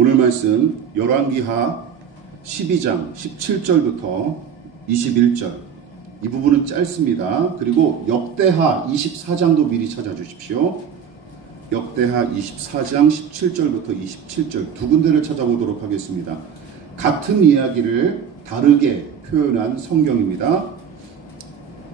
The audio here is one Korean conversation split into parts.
오늘 말씀 열왕기하 12장 17절부터 21절 이 부분은 짧습니다. 그리고 역대하 24장도 미리 찾아주십시오. 역대하 24장 17절부터 27절 두 군데를 찾아보도록 하겠습니다. 같은 이야기를 다르게 표현한 성경입니다.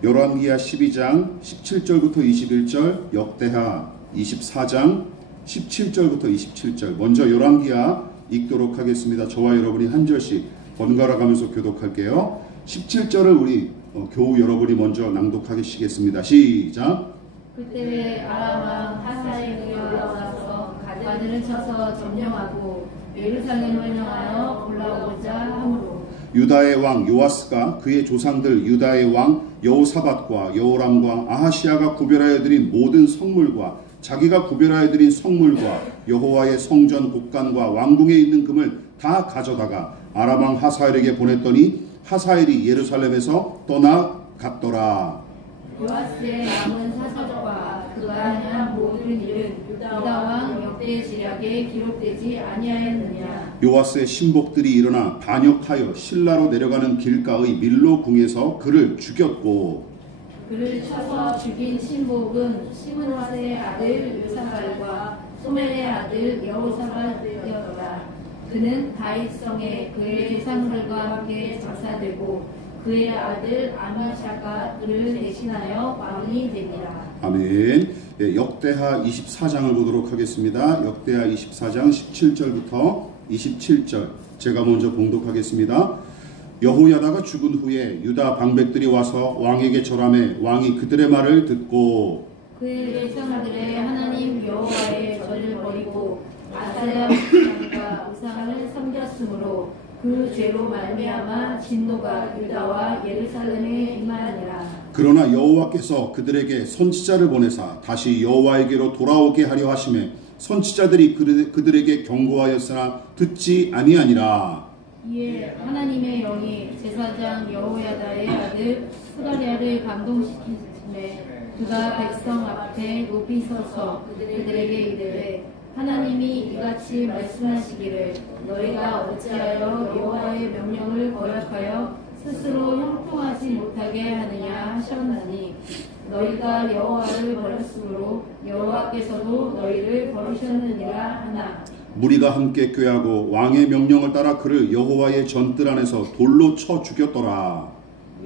열왕기하 12장 17절부터 21절, 역대하 24장 17절부터 27절. 먼저 열왕기하 읽도록 하겠습니다. 저와 여러분이 한 절씩 번갈아 가면서 교독할게요. 17절을 우리 교우 여러분이 먼저 낭독하시겠습니다. 시작. 그때 아람 왕 하사엘이 올라와서 가드를 쳐서 점령하고 예루살렘을 향하여 올라오고자 하므로 유다의 왕 요아스가 그의 조상들 유다의 왕 여호사밧과 여호람과 아하시아가 구별하여 드린 모든 성물과 자기가 구별하여 드린 성물과 여호와의 성전 곡간과 왕궁에 있는 금을 다 가져다가 아람 왕 하사엘에게 보냈더니 하사엘이 예루살렘에서 떠나갔더라. 요아스의 남은 사적과 그가 행한 모든 일은 유다 왕 역대 지략에 기록되지 아니하였느냐. 요아스의 신복들이 일어나 반역하여 실라로 내려가는 길가의 밀로 궁에서 그를 죽였고 그를 쳐서 죽인 신복은 시므낫의 아들 요사발과 소멜의 아들 여호사밧이었더라. 그는 다윗성에 그의 조상들과 함께 장사되고 그의 아들 아마샤가 그를 대신하여 왕이 되니라. 아멘. 역대하 24장을 보도록 하겠습니다. 역대하 24장 17절부터 27절 제가 먼저 봉독하겠습니다. 여호야다가 죽은 후에 유다 방백들이 와서 왕에게 절하매 왕이 그들의 말을 듣고 그의 조상들의 하나님 여호와의 절을 버리고 아세라 우상과 우상을 섬겼으므로 그 죄로 말미암아 진노가 유다와 예루살렘에 임하니라. 그러나 여호와께서 그들에게 선지자를 보내사 다시 여호와에게로 돌아오게 하려 하심에 선지자들이 그들에게 경고하였으나 듣지 아니하니라. 이에 하나님의 영이 제사장 여호야다의 아들 스가랴를 감동시키심에 그가 백성 앞에 높이 서서 그들에게 이르되 하나님이 이같이 말씀하시기를 너희가 어찌하여 여호와의 명령을 거역하여 스스로 형통하지 못하게 하느냐 하셨나니 너희가 여호와를 버렸으므로 여호와께서도 너희를 버리셨느니라 하나. 무리가 함께 꾀하고 왕의 명령을 따라 그를 여호와의 전뜰 안에서 돌로 쳐 죽였더라.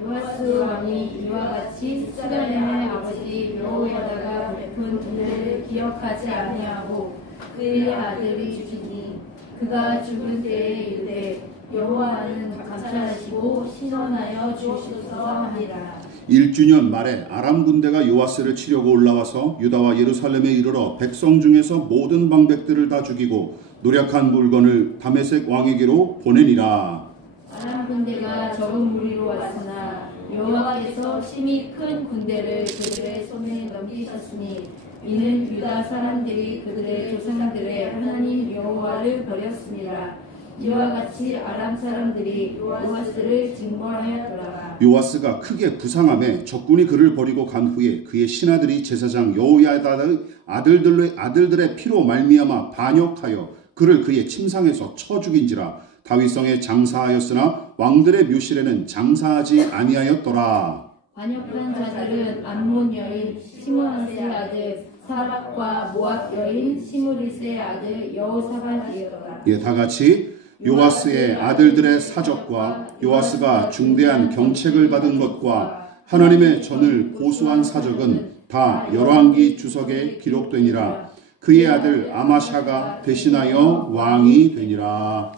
요아스 왕이 이와 같이 스가랴의 아버지 여호야다가 베푼 은혜를 기억하지 아니하고 그의 아들이 죽이니 그가 죽은 때에 이르되 여호와는 감찰하시고 신원하여 주시소서 하니라. 1주년 말에 아람 군대가 요아스를 치려고 올라와서 유다와 예루살렘에 이르러 백성 중에서 모든 방백들을 다 죽이고 노력한 물건을 다메섹 왕에게로 보내니라. 아람 군대가 적은 무리로 왔으나 여호와께서 심히 큰 군대를 그들의 손에 넘기셨으니 이는 유다 사람들이 그들의 조상들의 하나님 여호와를 버렸습니다. 이와 같이 아람 사람들이 요아스를 징벌하였더라. 요아스가 크게 부상함에 적군이 그를 버리고 간 후에 그의 신하들이 제사장 여호야다의 아들들의 피로 말미암아 반역하여 그를 그의 침상에서 쳐 죽인지라. 다윗성에 장사하였으나 왕들의 묘실에는 장사하지 아니하였더라. 반역한 자들은 암몬 여인 시므앗의 아들 사락과 모압 여인 시므릿의 아들 여호사밧이었더라. 다 같이 요아스의 아들들의 사적과 요아스가 중대한 경책을 받은 것과 하나님의 전을 보수한 사적은 다 열왕기 주석에 기록되니라. 그의 아들 아마샤가 대신하여 왕이 되니라.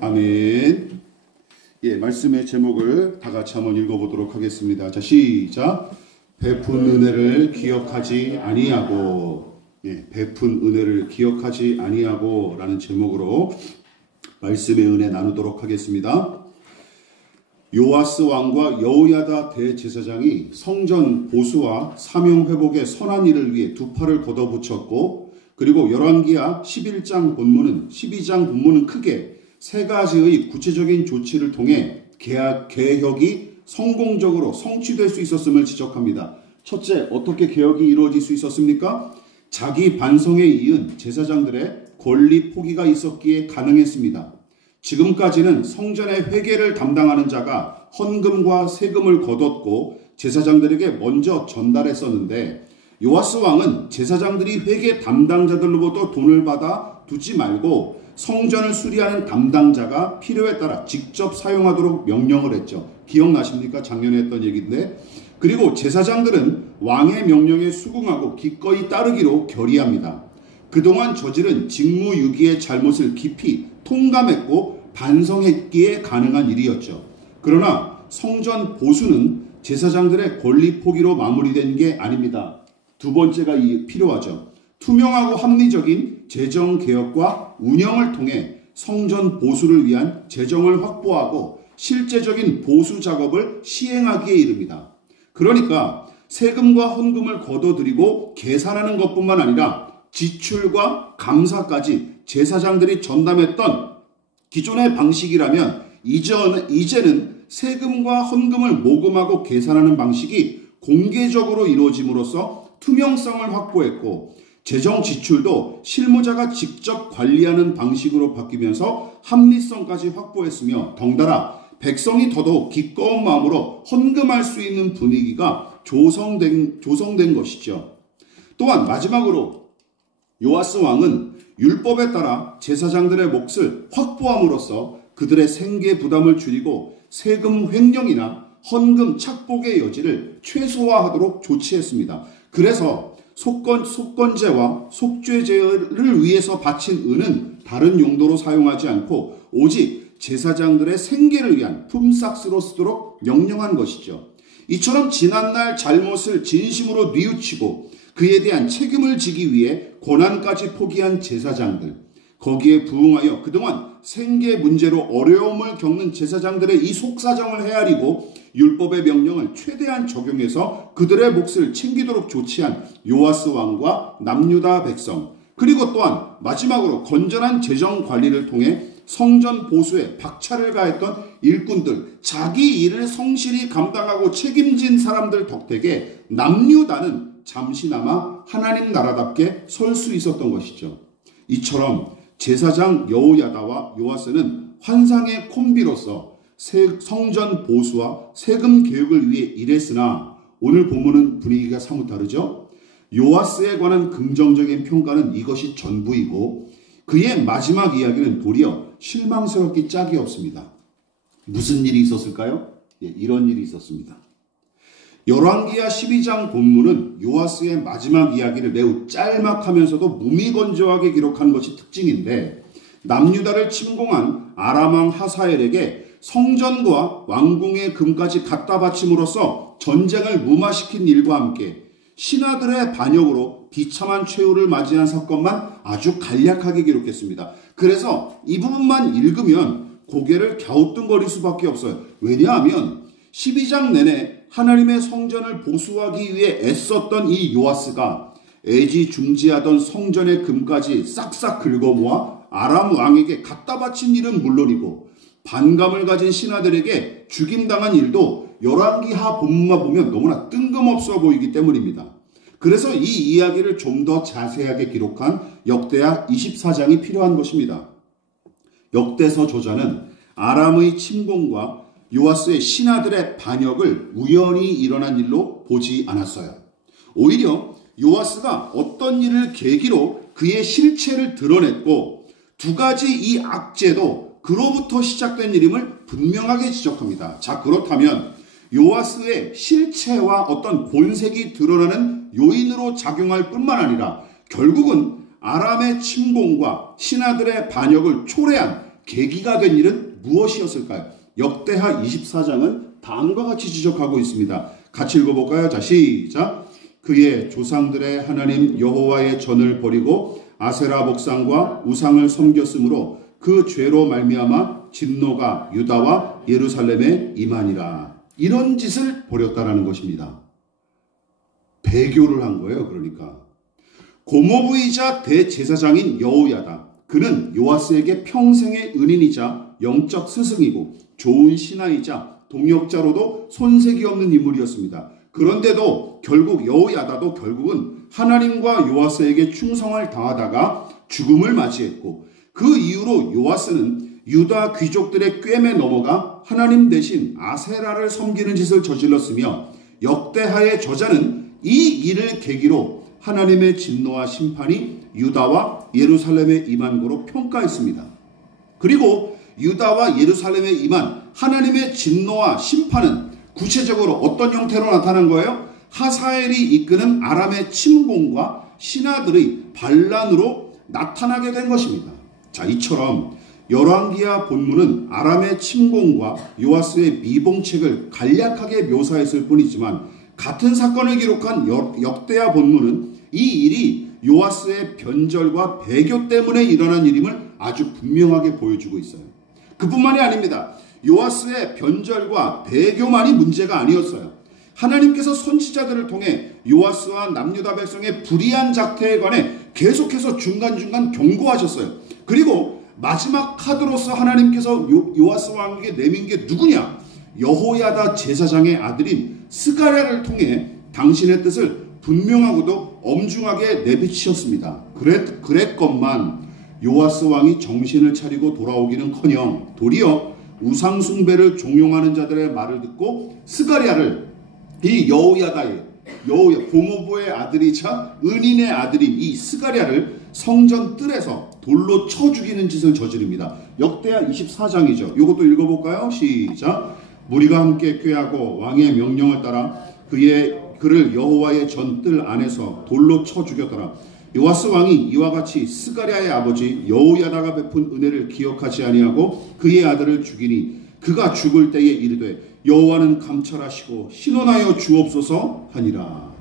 아멘. 말씀의 제목을 다 같이 한번 읽어보도록 하겠습니다. 자, 시작. 베푼 은혜를 기억하지 아니하고, 베푼 은혜를 기억하지 아니하고 라는 제목으로 말씀의 은혜 나누도록 하겠습니다. 요아스 왕과 여호야다 대제사장이 성전 보수와 사명 회복의 선한 일을 위해 두 팔을 걷어붙였고, 그리고 열왕기하 12장 본문은 크게 세 가지의 구체적인 조치를 통해 개혁이 성공적으로 성취될 수 있었음을 지적합니다. 첫째, 어떻게 개혁이 이루어질 수 있었습니까? 자기 반성에 이은 제사장들의 권리 포기가 있었기에 가능했습니다. 지금까지는 성전의 회계를 담당하는 자가 헌금과 세금을 거뒀고 제사장들에게 먼저 전달했었는데, 요아스 왕은 제사장들이 회계 담당자들로부터 돈을 받아 두지 말고 성전을 수리하는 담당자가 필요에 따라 직접 사용하도록 명령을 했죠. 기억나십니까? 작년에 했던 얘기인데, 그리고 제사장들은 왕의 명령에 수긍하고 기꺼이 따르기로 결의합니다. 그동안 저지른 직무유기의 잘못을 깊이 통감했고 반성했기에 가능한 일이었죠. 그러나 성전 보수는 제사장들의 권리 포기로 마무리된 게 아닙니다. 두 번째가 필요하죠. 투명하고 합리적인 재정개혁과 운영을 통해 성전 보수를 위한 재정을 확보하고 실제적인 보수 작업을 시행하기에 이릅니다. 그러니까 세금과 헌금을 거둬들이고 계산하는 것뿐만 아니라 지출과 감사까지 제사장들이 전담했던 기존의 방식이라면 이제는 세금과 헌금을 모금하고 계산하는 방식이 공개적으로 이루어짐으로써 투명성을 확보했고, 재정 지출도 실무자가 직접 관리하는 방식으로 바뀌면서 합리성까지 확보했으며, 덩달아 백성이 더더욱 기꺼운 마음으로 헌금할 수 있는 분위기가 조성된 것이죠. 또한 마지막으로 요아스 왕은 율법에 따라 제사장들의 몫을 확보함으로써 그들의 생계 부담을 줄이고 세금 횡령이나 헌금 착복의 여지를 최소화하도록 조치했습니다. 그래서 속건제와 속죄제를 위해서 바친 은은 다른 용도로 사용하지 않고 오직 제사장들의 생계를 위한 품삯으로 쓰도록 명령한 것이죠. 이처럼 지난날 잘못을 진심으로 뉘우치고 그에 대한 책임을 지기 위해 고난까지 포기한 제사장들, 거기에 부응하여 그동안 생계 문제로 어려움을 겪는 제사장들의 이 속사정을 헤아리고 율법의 명령을 최대한 적용해서 그들의 몫을 챙기도록 조치한 요아스 왕과 남유다 백성, 그리고 또한 마지막으로 건전한 재정 관리를 통해 성전 보수에 박차를 가했던 일꾼들, 자기 일을 성실히 감당하고 책임진 사람들 덕택에 남유다는 잠시나마 하나님 나라답게 설 수 있었던 것이죠. 이처럼 제사장 여호야다와 요아스는 환상의 콤비로서 성전 보수와 세금 개혁을 위해 일했으나, 오늘 본문은 분위기가 사뭇 다르죠. 요아스에 관한 긍정적인 평가는 이것이 전부이고 그의 마지막 이야기는 도리어 실망스럽기 짝이 없습니다. 무슨 일이 있었을까요? 이런 일이 있었습니다. 열왕기하 12장 본문은 요아스의 마지막 이야기를 매우 짤막하면서도 무미건조하게 기록한 것이 특징인데, 남유다를 침공한 아람왕 하사엘에게 성전과 왕궁의 금까지 갖다 바침으로써 전쟁을 무마시킨 일과 함께 신하들의 반역으로 비참한 최후를 맞이한 사건만 아주 간략하게 기록했습니다. 그래서 이 부분만 읽으면 고개를 갸우뚱거릴 수밖에 없어요. 왜냐하면 12장 내내 하나님의 성전을 보수하기 위해 애썼던 이 요아스가 애지중지하던 성전의 금까지 싹싹 긁어모아 아람 왕에게 갖다 바친 일은 물론이고, 반감을 가진 신하들에게 죽임당한 일도 열왕기하 본문만 보면 너무나 뜬금없어 보이기 때문입니다. 그래서 이 이야기를 좀 더 자세하게 기록한 역대하 24장이 필요한 것입니다. 역대서 저자는 아람의 침공과 요아스의 신하들의 반역을 우연히 일어난 일로 보지 않았어요. 오히려 요아스가 어떤 일을 계기로 그의 실체를 드러냈고, 두 가지 이 악재도 그로부터 시작된 일임을 분명하게 지적합니다. 자, 그렇다면 요아스의 실체와 어떤 본색이 드러나는 요인으로 작용할 뿐만 아니라 결국은 아람의 침공과 신하들의 반역을 초래한 계기가 된 일은 무엇이었을까요? 역대하 24장은 다음과 같이 지적하고 있습니다. 같이 읽어볼까요? 자, 시작. 그의 조상들의 하나님 여호와의 전을 버리고 아세라 목상과 우상을 섬겼으므로 그 죄로 말미암아 진노가 유다와 예루살렘에 임하니라. 이런 짓을 벌였다라는 것입니다. 배교를 한 거예요. 그러니까 고모부이자 대제사장인 여호야다, 그는 요아스에게 평생의 은인이자 영적 스승이고 좋은 신하이자 동역자로도 손색이 없는 인물이었습니다. 그런데도 결국 여호야다도 결국은 하나님과 요아스에게 충성을 다하다가 죽음을 맞이했고 그 이후로 요아스는 유다 귀족들의 꿰매 넘어가 하나님 대신 아세라를 섬기는 짓을 저질렀으며 역대하의 저자는 이 일을 계기로 하나님의 진노와 심판이 유다와 예루살렘에 임한 거로 평가했습니다. 그리고 유다와 예루살렘에 임한 하나님의 진노와 심판은 구체적으로 어떤 형태로 나타난 거예요? 하사엘이 이끄는 아람의 침공과 신하들의 반란으로 나타나게 된 것입니다. 자, 이처럼 열왕기하 본문은 아람의 침공과 요아스의 미봉책을 간략하게 묘사했을 뿐이지만 같은 사건을 기록한 역대하 본문은 이 일이 요아스의 변절과 배교 때문에 일어난 일임을 아주 분명하게 보여주고 있어요. 그뿐만이 아닙니다. 요아스의 변절과 배교만이 문제가 아니었어요. 하나님께서 선지자들을 통해 요아스와 남유다 백성의 불의한 작태에 관해 계속해서 중간중간 경고하셨어요. 그리고 마지막 카드로서 하나님께서 요아스 왕에게 내민 게 누구냐? 여호야다 제사장의 아들인 스가랴를 통해 당신의 뜻을 분명하고도 엄중하게 내비치셨습니다. 그랬건만 요아스 왕이 정신을 차리고 돌아오기는커녕 도리어 우상숭배를 종용하는 자들의 말을 듣고 스가랴를 이 여호야다의 고모부의 아들이자 은인의 아들인 이 스가랴를 성전 뜰에서 돌로 쳐 죽이는 짓을 저지릅니다. 역대하 24장이죠. 이것도 읽어볼까요? 시작. 무리가 함께 꾀하고 왕의 명령을 따라 그를 여호와의 전뜰 안에서 돌로 쳐 죽였더라. 요아스 왕이 이와 같이 스가랴의 아버지 여호야다가 베푼 은혜를 기억하지 아니하고 그의 아들을 죽이니 그가 죽을 때에 이르되 여호와는 감찰하시고 신원하여 주옵소서 하니라.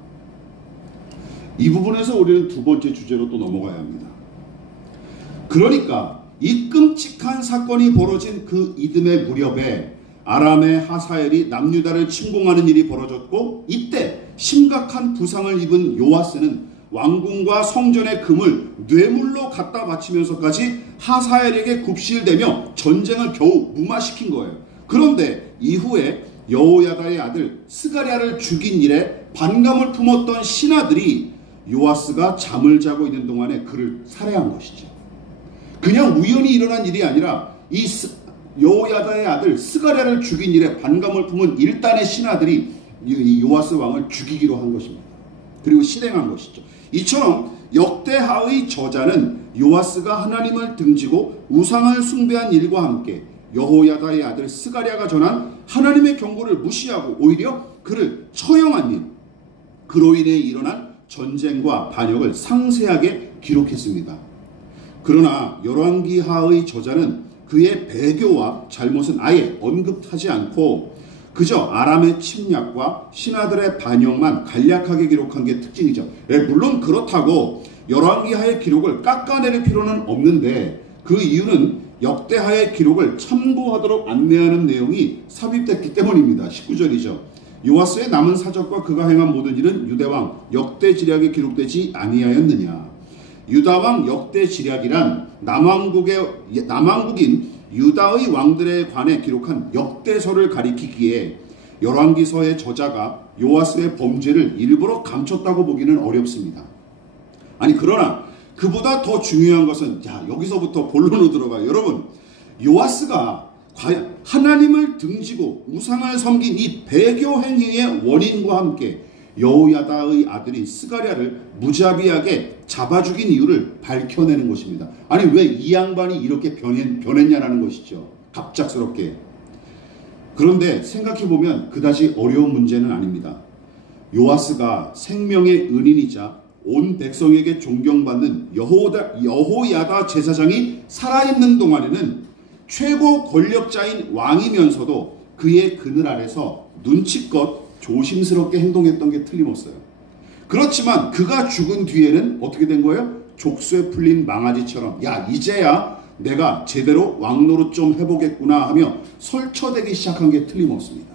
이 부분에서 우리는 두 번째 주제로 또 넘어가야 합니다. 그러니까 이 끔찍한 사건이 벌어진 그 이듬해 무렵에 아람의 하사엘이 남유다를 침공하는 일이 벌어졌고 이때 심각한 부상을 입은 요아스는 왕궁과 성전의 금을 뇌물로 갖다 바치면서까지 하사엘에게 굽실대며 전쟁을 겨우 무마시킨 거예요. 그런데 이후에 여호야다의 아들 스가랴를 죽인 일에 반감을 품었던 신하들이 요아스가 잠을 자고 있는 동안에 그를 살해한 것이죠. 그냥 우연히 일어난 일이 아니라 이 여호야다의 아들 스가랴를 죽인 일에 반감을 품은 일단의 신하들이 이 요아스 왕을 죽이기로 한 것입니다. 그리고 실행한 것이죠. 이처럼 역대하의 저자는 요아스가 하나님을 등지고 우상을 숭배한 일과 함께 여호야다의 아들 스가랴가 전한 하나님의 경고를 무시하고 오히려 그를 처형한 일, 그로 인해 일어난 전쟁과 반역을 상세하게 기록했습니다. 그러나 열왕기하의 저자는 그의 배교와 잘못은 아예 언급하지 않고 그저 아람의 침략과 신하들의 반역만 간략하게 기록한 게 특징이죠. 물론 그렇다고 열왕기하의 기록을 깎아내릴 필요는 없는데 그 이유는 역대하의 기록을 참고하도록 안내하는 내용이 삽입됐기 때문입니다. 19절이죠. 요아스의 남은 사적과 그가 행한 모든 일은 유대왕 역대지략에 기록되지 아니하였느냐. 유다왕 역대지략이란 남왕국인 유다의 왕들에 관해 기록한 역대서를 가리키기에 열왕기서의 저자가 요아스의 범죄를 일부러 감췄다고 보기는 어렵습니다. 아니 그러나 그보다 더 중요한 것은 여기서부터 본론으로 들어가요. 여러분, 요아스가 과연 하나님을 등지고 우상을 섬긴 이 배교 행위의 원인과 함께 여호야다의 아들인 스가랴를 무자비하게 잡아 죽인 이유를 밝혀내는 것입니다. 아니 왜 이 양반이 이렇게 변했냐라는 것이죠. 갑작스럽게. 그런데 생각해보면 그다지 어려운 문제는 아닙니다. 요아스가 생명의 은인이자 온 백성에게 존경받는 여호야다 제사장이 살아있는 동안에는 최고 권력자인 왕이면서도 그의 그늘 아래서 눈치껏 조심스럽게 행동했던 게 틀림없어요. 그렇지만 그가 죽은 뒤에는 어떻게 된 거예요? 족쇄 풀린 망아지처럼 이제야 내가 제대로 왕노릇 좀 해보겠구나 하며 설쳐대기 시작한 게 틀림없습니다.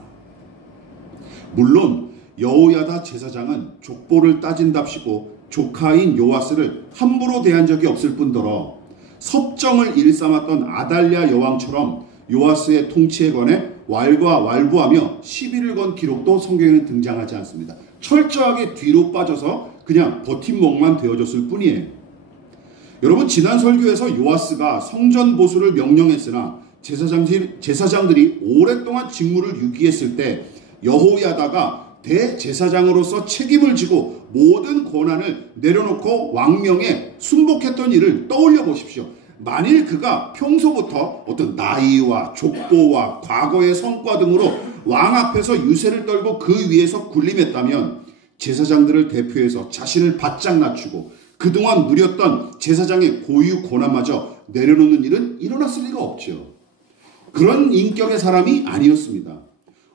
물론 여호야다 제사장은 족보를 따진답시고 조카인 요아스를 함부로 대한 적이 없을 뿐더러 섭정을 일삼았던 아달랴 여왕처럼 요아스의 통치에 관해 왈가왈부하며 시비를 건 기록도 성경에는 등장하지 않습니다. 철저하게 뒤로 빠져서 그냥 버팀목만 되어졌을 뿐이에요. 여러분, 지난 설교에서 요아스가 성전 보수를 명령했으나 제사장들이 오랫동안 직무를 유기했을 때 여호야다가 대제사장으로서 책임을 지고 모든 권한을 내려놓고 왕명에 순복했던 일을 떠올려 보십시오. 만일 그가 평소부터 어떤 나이와 족보와 과거의 성과 등으로 왕 앞에서 유세를 떨고 그 위에서 군림했다면 제사장들을 대표해서 자신을 바짝 낮추고 그동안 누렸던 제사장의 고유 권한마저 내려놓는 일은 일어났을 리가 없죠. 그런 인격의 사람이 아니었습니다.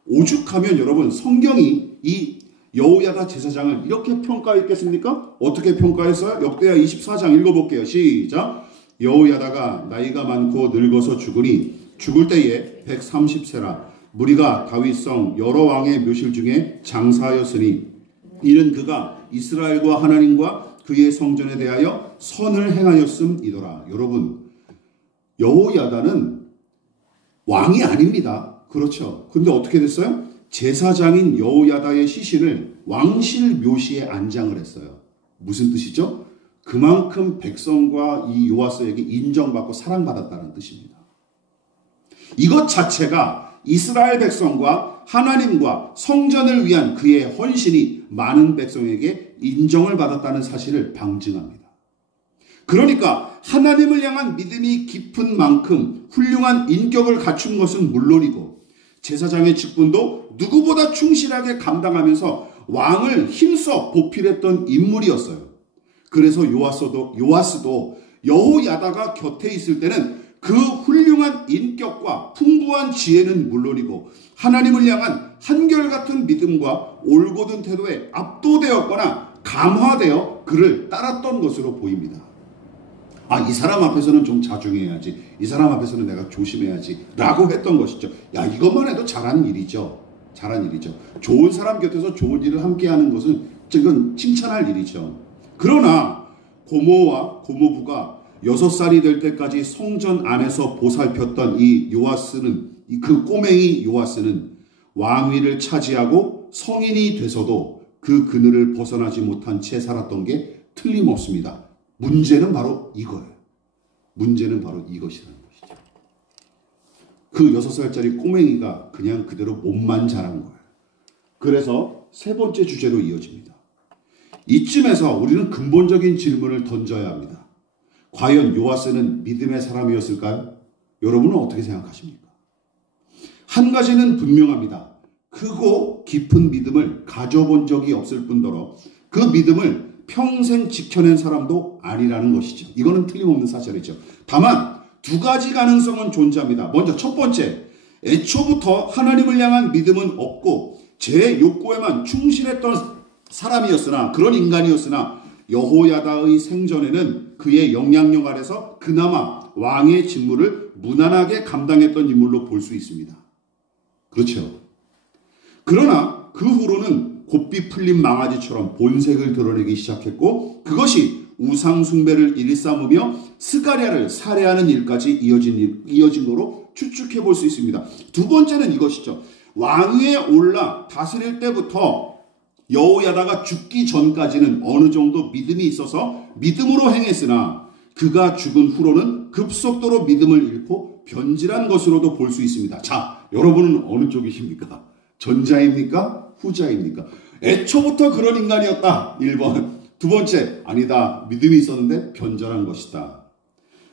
오죽하면 여러분, 성경이 이 여호야다 제사장을 이렇게 평가했겠습니까? 어떻게 평가했어요? 역대하 24장 읽어볼게요. 시작. 여호야다가 나이가 많고 늙어서 죽으니 죽을 때에 130세라 무리가 다윗성 여러 왕의 묘실 중에 장사하였으니 이는 그가 이스라엘과 하나님과 그의 성전에 대하여 선을 행하였음이더라. 여러분, 여호야다는 왕이 아닙니다. 그렇죠. 근데 어떻게 됐어요? 제사장인 여호야다의 시신을 왕실 묘시에 안장을 했어요. 무슨 뜻이죠? 그만큼 백성과 이 요아스에게 인정받고 사랑받았다는 뜻입니다. 이것 자체가 이스라엘 백성과 하나님과 성전을 위한 그의 헌신이 많은 백성에게 인정을 받았다는 사실을 방증합니다. 그러니까 하나님을 향한 믿음이 깊은 만큼 훌륭한 인격을 갖춘 것은 물론이고 제사장의 직분도 누구보다 충실하게 감당하면서 왕을 힘써 보필했던 인물이었어요. 그래서 요아스도 여호야다가 곁에 있을 때는 그 훌륭한 인격과 풍부한 지혜는 물론이고 하나님을 향한 한결같은 믿음과 올곧은 태도에 압도되었거나 감화되어 그를 따랐던 것으로 보입니다. 이 사람 앞에서는 좀 자중해야지, 이 사람 앞에서는 내가 조심해야지 라고 했던 것이죠. 이것만 해도 잘하는 일이죠. 좋은 사람 곁에서 좋은 일을 함께하는 것은 이건 칭찬할 일이죠. 그러나 고모와 고모부가 6살이 될 때까지 성전 안에서 보살폈던 이 요아스는, 그 꼬맹이 요아스는 왕위를 차지하고 성인이 돼서도 그 그늘을 벗어나지 못한 채 살았던 게 틀림없습니다. 문제는 바로 이거예요. 문제는 바로 이것이라는 것이죠. 그 6살짜리 꼬맹이가 그냥 그대로 몸만 자란 거예요. 그래서 세 번째 주제로 이어집니다. 이쯤에서 우리는 근본적인 질문을 던져야 합니다. 과연 요아스는 믿음의 사람이었을까요? 여러분은 어떻게 생각하십니까? 한 가지는 분명합니다. 크고 깊은 믿음을 가져본 적이 없을 뿐더러 그 믿음을 평생 지켜낸 사람도 아니라는 것이죠. 이거는 틀림없는 사실이죠. 다만 두 가지 가능성은 존재합니다. 먼저 첫 번째, 애초부터 하나님을 향한 믿음은 없고 제 욕구에만 충실했던 사람이었으나, 그런 인간이었으나 여호야다의 생전에는 그의 영향력 아래서 그나마 왕의 직무를 무난하게 감당했던 인물로 볼 수 있습니다. 그렇죠. 그러나 그 후로는 곱비 풀린 망아지처럼 본색을 드러내기 시작했고 그것이 우상 숭배를 일삼으며 스가랴를 살해하는 일까지 이어진 거로 추측해 볼 수 있습니다. 두 번째는 이것이죠. 왕위에 올라 다스릴 때부터 여호야다가 죽기 전까지는 어느 정도 믿음이 있어서 믿음으로 행했으나 그가 죽은 후로는 급속도로 믿음을 잃고 변질한 것으로도 볼 수 있습니다. 자, 여러분은 어느 쪽이십니까? 전자입니까? 후자입니까? 애초부터 그런 인간이었다. 1번. 두 번째, 아니다. 믿음이 있었는데 변절한 것이다.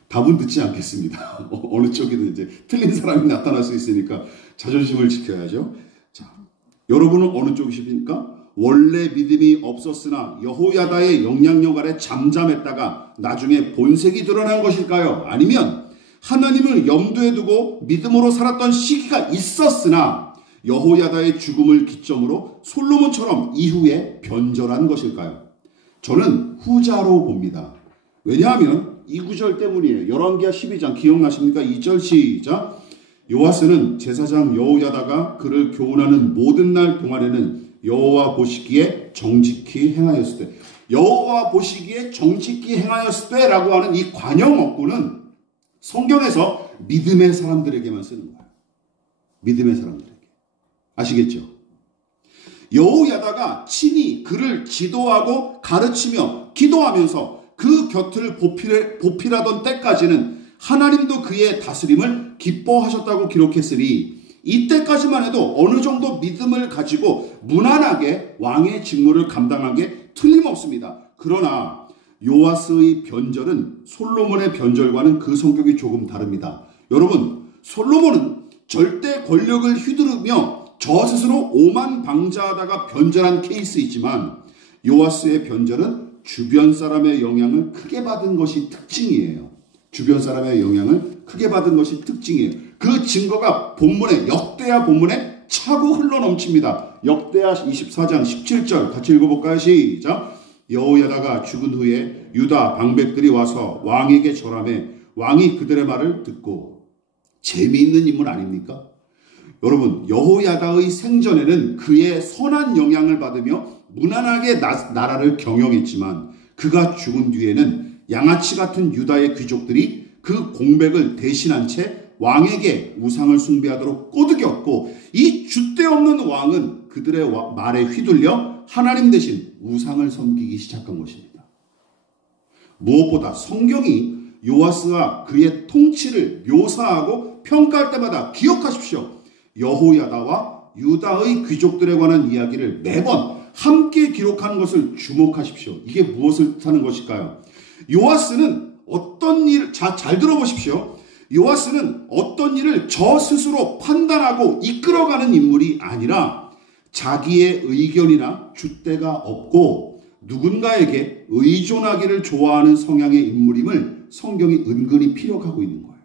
답은 듣지 않겠습니다. 어느 쪽이든 이제 틀린 사람이 나타날 수 있으니까 자존심을 지켜야죠. 자, 여러분은 어느 쪽이십니까? 원래 믿음이 없었으나 여호야다의 영향력 아래 잠잠했다가 나중에 본색이 드러난 것일까요? 아니면 하나님을 염두에 두고 믿음으로 살았던 시기가 있었으나 여호야다의 죽음을 기점으로 솔로몬처럼 이후에 변절한 것일까요? 저는 후자로 봅니다. 왜냐하면 이 구절 때문이에요. 열왕기하 12장 기억나십니까? 2절 시작. 요아스는 제사장 여호야다가 그를 교훈하는 모든 날 동안에는 여호와 보시기에 정직히 행하였을 때, 여호와 보시기에 정직히 행하였을 때라고 하는 이 관형 어구는 성경에서 믿음의 사람들에게만 쓰는 거예요. 믿음의 사람들에게. 아시겠죠? 여호야다가 친히 그를 지도하고 가르치며 기도하면서 그 곁을 보필하던 때까지는 하나님도 그의 다스림을 기뻐하셨다고 기록했으니 이때까지만 해도 어느 정도 믿음을 가지고 무난하게 왕의 직무를 감당한 게 틀림없습니다. 그러나 요아스의 변절은 솔로몬의 변절과는 그 성격이 조금 다릅니다. 여러분, 솔로몬은 절대 권력을 휘두르며 저 스스로 오만방자하다가 변절한 케이스이지만 요아스의 변절은 주변 사람의 영향을 크게 받은 것이 특징이에요. 주변 사람의 영향을 크게 받은 것이 특징이에요. 그 증거가 역대하 본문에 차고 흘러넘칩니다. 역대하 24장 17절 같이 읽어볼까요? 시작. 여호야다가 죽은 후에 유다 방백들이 와서 왕에게 절하매 왕이 그들의 말을 듣고. 재미있는 인물 아닙니까? 여러분, 여호야다의 생전에는 그의 선한 영향을 받으며 무난하게 나라를 경영했지만 그가 죽은 뒤에는 양아치 같은 유다의 귀족들이 그 공백을 대신한 채 왕에게 우상을 숭배하도록 꼬드겼고, 이 줏대 없는 왕은 그들의 말에 휘둘려 하나님 대신 우상을 섬기기 시작한 것입니다. 무엇보다 성경이 요아스와 그의 통치를 묘사하고 평가할 때마다 기억하십시오. 여호야다와 유다의 귀족들에 관한 이야기를 매번 함께 기록하는 것을 주목하십시오. 이게 무엇을 뜻하는 것일까요? 요아스는 어떤 일, 잘 들어보십시오. 요아스는 어떤 일을 저 스스로 판단하고 이끌어가는 인물이 아니라 자기의 의견이나 줏대가 없고 누군가에게 의존하기를 좋아하는 성향의 인물임을 성경이 은근히 피력하고 있는 거예요.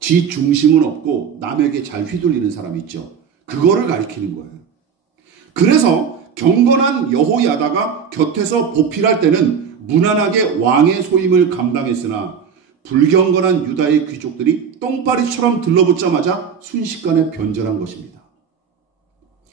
지 중심은 없고 남에게 잘 휘둘리는 사람 있죠. 그거를 가리키는 거예요. 그래서 경건한 여호야다가 곁에서 보필할 때는 무난하게 왕의 소임을 감당했으나 불경건한 유다의 귀족들이 똥파리처럼 들러붙자마자 순식간에 변절한 것입니다.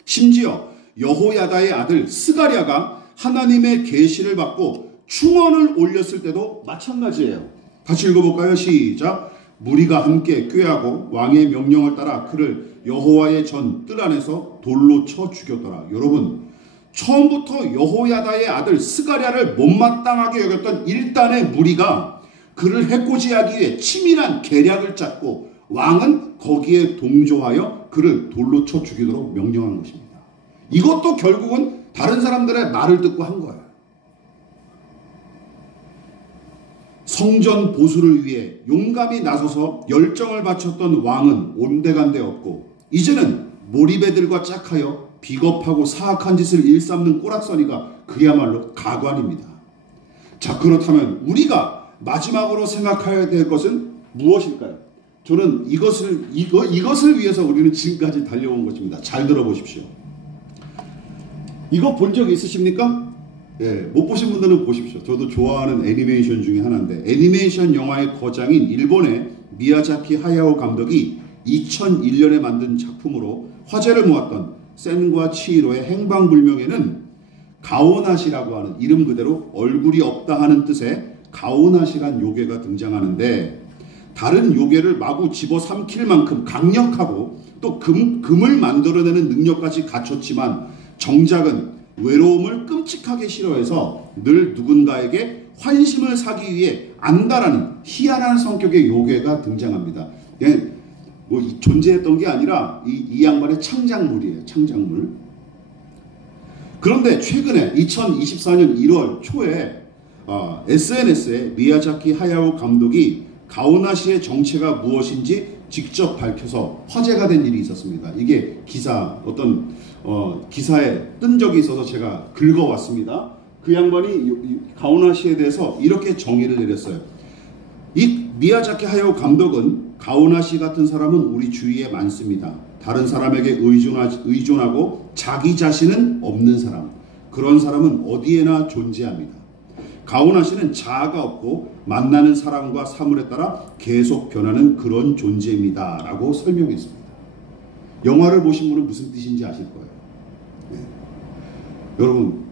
심지어 여호야다의 아들 스가랴가 하나님의 계시를 받고 충언을 올렸을 때도 마찬가지예요. 같이 읽어볼까요? 시작. 무리가 함께 꾀하고 왕의 명령을 따라 그를 여호와의 전 뜰 안에서 돌로 쳐 죽였더라. 여러분, 처음부터 여호야다의 아들 스가랴를 못마땅하게 여겼던 일단의 무리가 그를 해코지하기 위해 치밀한 계략을 짰고 왕은 거기에 동조하여 그를 돌로 쳐 죽이도록 명령한 것입니다. 이것도 결국은 다른 사람들의 말을 듣고 한 거예요. 성전 보수를 위해 용감히 나서서 열정을 바쳤던 왕은 온데간데 없고 이제는 몰입애들과 짝하여 비겁하고 사악한 짓을 일삼는 꼬락서니가 그야말로 가관입니다. 자, 그렇다면 우리가 마지막으로 생각해야 될 것은 무엇일까요? 저는 이것을 위해서 우리는 지금까지 달려온 것입니다. 잘 들어보십시오. 이거 본 적 있으십니까? 예, 못 보신 분들은 보십시오. 저도 좋아하는 애니메이션 중에 하나인데, 애니메이션 영화의 거장인 일본의 미야자키 하야오 감독이 2001년에 만든 작품으로 화제를 모았던 센과 치히로의 행방불명에는 가오나시라고 하는, 이름 그대로 얼굴이 없다 하는 뜻의 가오나시란 요괴가 등장하는데, 다른 요괴를 마구 집어삼킬 만큼 강력하고 또 금을 만들어내는 능력까지 갖췄지만 정작은 외로움을 끔찍하게 싫어해서 늘 누군가에게 환심을 사기 위해 안달하는 희한한 성격의 요괴가 등장합니다. 뭐 존재했던 게 아니라 이 양반의 창작물이에요. 창작물. 그런데 최근에 2024년 1월 초에 SNS에 미야자키 하야오 감독이 가오나시의 정체가 무엇인지 직접 밝혀서 화제가 된 일이 있었습니다. 이게 기사에 뜬 적이 있어서 제가 긁어왔습니다. 그 양반이 가오나시에 대해서 이렇게 정의를 내렸어요. 이 미야자키 하야오 감독은 가오나시 같은 사람은 우리 주위에 많습니다. 다른 사람에게 의존하고 자기 자신은 없는 사람. 그런 사람은 어디에나 존재합니다. 가오나시는 자아가 없고 만나는 사람과 사물에 따라 계속 변하는 그런 존재입니다. 라고 설명했습니다. 영화를 보신 분은 무슨 뜻인지 아실 거예요. 네. 여러분,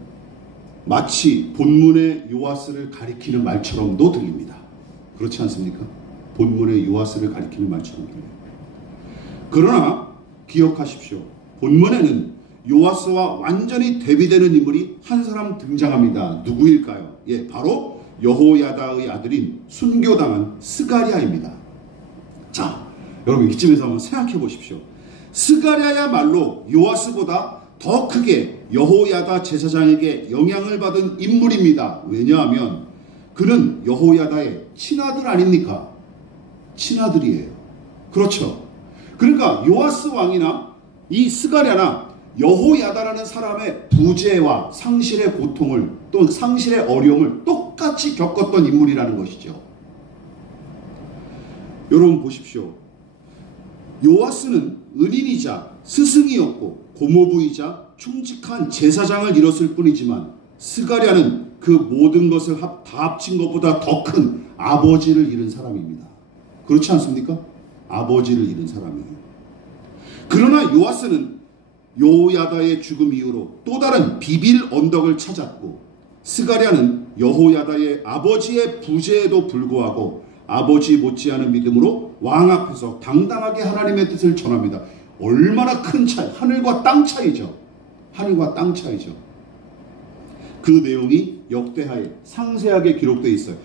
마치 본문의 요아스를 가리키는 말처럼도 들립니다. 그렇지 않습니까? 본문의 요아스를 가리키는 말처럼 들려요. 그러나 기억하십시오. 본문에는 요아스와 완전히 대비되는 인물이 한 사람 등장합니다. 누구일까요? 예, 바로 여호야다의 아들인 순교당한 스가랴입니다. 자, 여러분 이쯤에서 한번 생각해 보십시오. 스가랴야말로 요아스보다 더 크게 여호야다 제사장에게 영향을 받은 인물입니다. 왜냐하면 그는 여호야다의 친아들 아닙니까? 친아들이에요. 그렇죠. 그러니까 요아스 왕이나 이 스가랴나 여호야다라는 사람의 부재와 상실의 고통을, 또 상실의 어려움을 똑같이 겪었던 인물이라는 것이죠. 여러분 보십시오. 요아스는 은인이자 스승이었고 고모부이자 충직한 제사장을 이뤘을 뿐이지만, 스가랴는 그 모든 것을 다 합친 것보다 더 큰 아버지를 잃은 사람입니다. 그렇지 않습니까? 아버지를 잃은 사람이에요. 그러나 요아스는 여호야다의 죽음 이후로 또 다른 비빌 언덕을 찾았고, 스가랴는 여호야다의 아버지의 부재에도 불구하고 아버지 못지않은 믿음으로 왕 앞에서 당당하게 하나님의 뜻을 전합니다. 얼마나 큰 차이, 하늘과 땅 차이죠. 하늘과 땅 차이죠. 그 내용이 역대하에 상세하게 기록되어 있어요.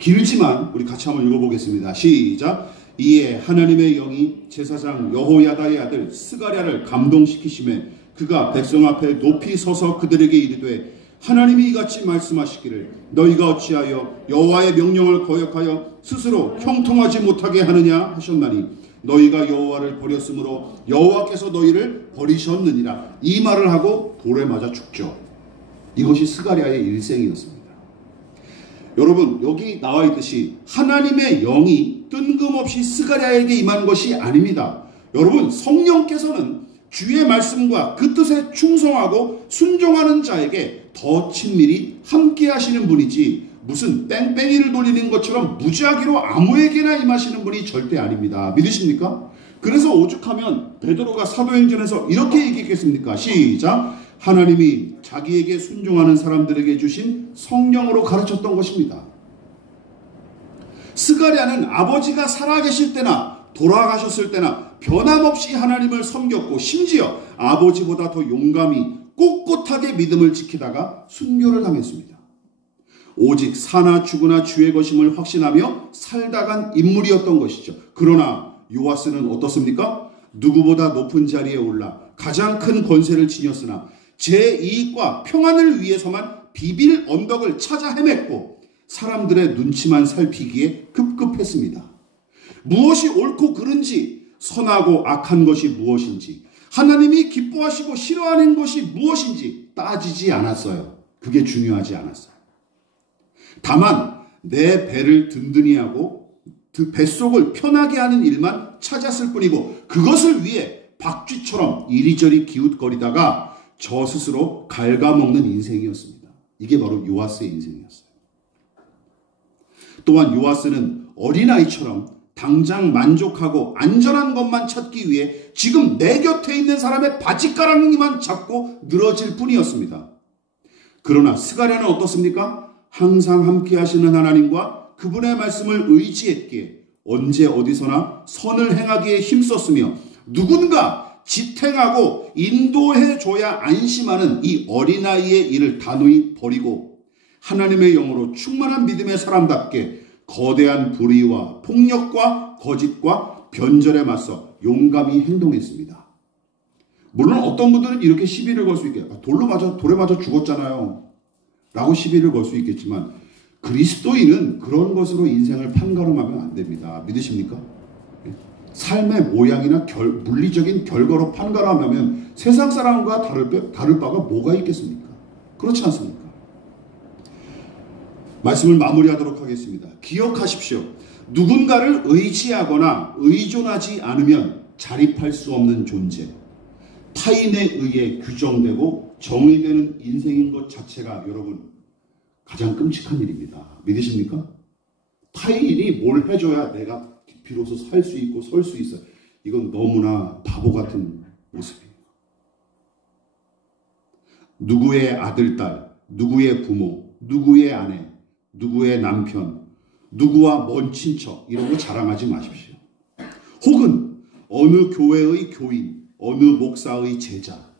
길지만 우리 같이 한번 읽어보겠습니다. 시작. 이에 하나님의 영이 제사장 여호야다의 아들 스가랴를 감동시키심에 그가 백성 앞에 높이 서서 그들에게 이르되, 하나님이 이같이 말씀하시기를 너희가 어찌하여 여호와의 명령을 거역하여 스스로 형통하지 못하게 하느냐 하셨나니 너희가 여호와를 버렸으므로 여호와께서 너희를 버리셨느니라. 이 말을 하고 돌에 맞아 죽죠. 이것이 스가랴의 일생이었습니다. 여러분, 여기 나와 있듯이 하나님의 영이 뜬금없이 스가랴에게 임한 것이 아닙니다. 여러분, 성령께서는 주의 말씀과 그 뜻에 충성하고 순종하는 자에게 더 친밀히 함께 하시는 분이지, 무슨 뺑뺑이를 돌리는 것처럼 무지하기로 아무에게나 임하시는 분이 절대 아닙니다. 믿으십니까? 그래서 오죽하면 베드로가 사도행전에서 이렇게 얘기했겠습니까? 시작. 하나님이 자기에게 순종하는 사람들에게 주신 성령으로 가르쳤던 것입니다. 스가랴는 아버지가 살아계실 때나 돌아가셨을 때나 변함없이 하나님을 섬겼고, 심지어 아버지보다 더 용감히 꼿꼿하게 믿음을 지키다가 순교를 당했습니다. 오직 사나 죽으나 주의 것임을 확신하며 살다간 인물이었던 것이죠. 그러나 요아스는 어떻습니까? 누구보다 높은 자리에 올라 가장 큰 권세를 지녔으나 제 이익과 평안을 위해서만 비빌 언덕을 찾아 헤맸고 사람들의 눈치만 살피기에 급급했습니다. 무엇이 옳고 그른지, 선하고 악한 것이 무엇인지, 하나님이 기뻐하시고 싫어하는 것이 무엇인지 따지지 않았어요. 그게 중요하지 않았어요. 다만 내 배를 든든히 하고 그 뱃속을 편하게 하는 일만 찾았을 뿐이고, 그것을 위해 박쥐처럼 이리저리 기웃거리다가 저 스스로 갉아먹는 인생이었습니다. 이게 바로 요아스의 인생이었어요. 또한 요아스는 어린아이처럼 당장 만족하고 안전한 것만 찾기 위해 지금 내 곁에 있는 사람의 바짓가랑이만 잡고 늘어질 뿐이었습니다. 그러나 스가랴는 어떻습니까? 항상 함께 하시는 하나님과 그분의 말씀을 의지했기에 언제 어디서나 선을 행하기에 힘썼으며, 누군가 지탱하고 인도해줘야 안심하는 이 어린아이의 일을 단호히 버리고 하나님의 영으로 충만한 믿음의 사람답게 거대한 불의와 폭력과 거짓과 변절에 맞서 용감히 행동했습니다. 물론 어떤 분들은 이렇게 시비를 걸 수 있겠죠. 돌에 맞아 죽었잖아요 라고 시비를 걸 수 있겠지만, 그리스도인은 그런 것으로 인생을 판가름하면 안 됩니다. 믿으십니까? 삶의 모양이나 물리적인 결과로 판가름하면 세상 사람과 다를 바가 뭐가 있겠습니까? 그렇지 않습니까? 말씀을 마무리하도록 하겠습니다. 기억하십시오. 누군가를 의지하거나 의존하지 않으면 자립할 수 없는 존재, 타인에 의해 규정되고 정의되는 인생인 것 자체가 여러분 가장 끔찍한 일입니다. 믿으십니까? 타인이 뭘 해줘야 내가 비로소 살 수 있고 설 수 있어요. 이건 너무나 바보 같은 모습이에요. 누구의 아들, 딸, 누구의 부모, 누구의 아내, 누구의 남편, 누구와 먼 친척, 이런 거 자랑하지 마십시오. 혹은 어느 교회의 교인, 어느 목사의 제자,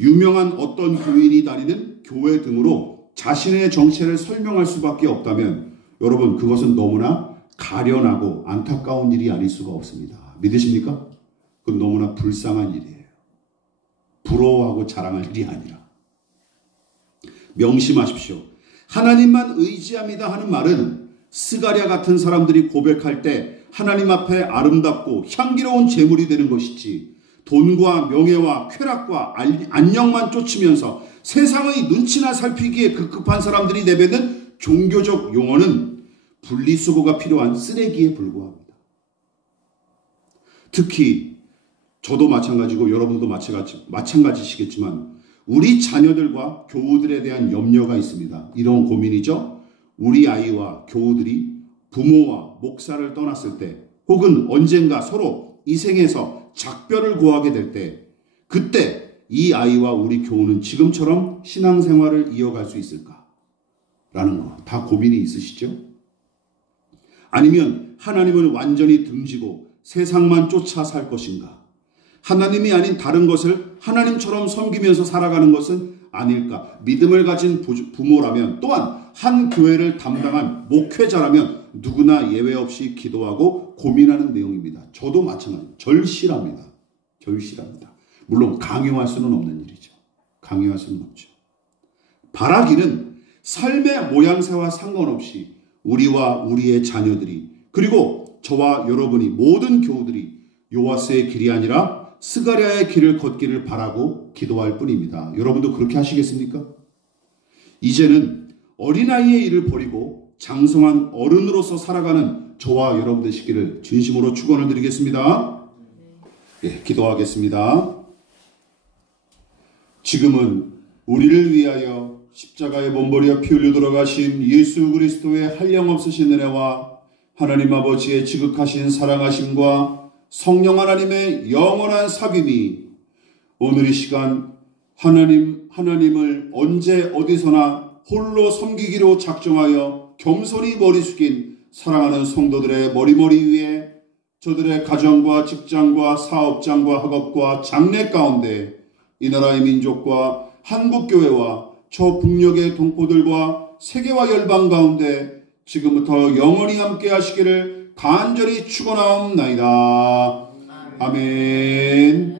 유명한 어떤 교인이 다니는 교회 등으로 자신의 정체를 설명할 수밖에 없다면 여러분 그것은 너무나 가련하고 안타까운 일이 아닐 수가 없습니다. 믿으십니까? 그건 너무나 불쌍한 일이에요. 부러워하고 자랑할 일이 아니라. 명심하십시오. 하나님만 의지합니다 하는 말은 스가랴 같은 사람들이 고백할 때 하나님 앞에 아름답고 향기로운 제물이 되는 것이지, 돈과 명예와 쾌락과 안녕만 쫓으면서 세상의 눈치나 살피기에 급급한 사람들이 내뱉는 종교적 용어는 분리수거가 필요한 쓰레기에 불과합니다. 특히 저도 마찬가지고 여러분도 마찬가지시겠지만 우리 자녀들과 교우들에 대한 염려가 있습니다. 이런 고민이죠. 우리 아이와 교우들이 부모와 목사를 떠났을 때, 혹은 언젠가 서로 이 생에서 작별을 고하게 될 때, 그때 이 아이와 우리 교우는 지금처럼 신앙생활을 이어갈 수 있을까? 라는 거 다 고민이 있으시죠? 아니면 하나님을 완전히 등지고 세상만 쫓아 살 것인가? 하나님이 아닌 다른 것을 하나님처럼 섬기면서 살아가는 것은 아닐까? 믿음을 가진 부모라면, 또한 한 교회를 담당한 목회자라면 누구나 예외 없이 기도하고 고민하는 내용입니다. 저도 마찬가지입니다. 절실합니다. 절실합니다. 물론 강요할 수는 없는 일이죠. 강요할 수는 없죠. 바라기는 삶의 모양새와 상관없이 우리와 우리의 자녀들이, 그리고 저와 여러분이, 모든 교우들이 요아스의 길이 아니라 스가랴의 길을 걷기를 바라고 기도할 뿐입니다. 여러분도 그렇게 하시겠습니까? 이제는 어린아이의 일을 버리고 장성한 어른으로서 살아가는 저와 여러분 되시기를 진심으로 축원을 드리겠습니다. 예, 기도하겠습니다. 지금은 우리를 위하여 십자가에 몸버려 피 흘려 돌아가신 예수 그리스도의 한량없으신 은혜와 하나님 아버지의 지극하신 사랑하심과 성령 하나님의 영원한 삽입이 오늘 이 시간 하나님을 언제 어디서나 홀로 섬기기로 작정하여 겸손히 머리 숙인 사랑하는 성도들의 머리머리 위에 저들의 가정과 직장과 사업장과 학업과 장래 가운데 이 나라의 민족과 한국교회와 저 북녘의 동포들과 세계와 열방 가운데 지금부터 영원히 함께 하시기를 간절히 축원하옵나이다. 아멘.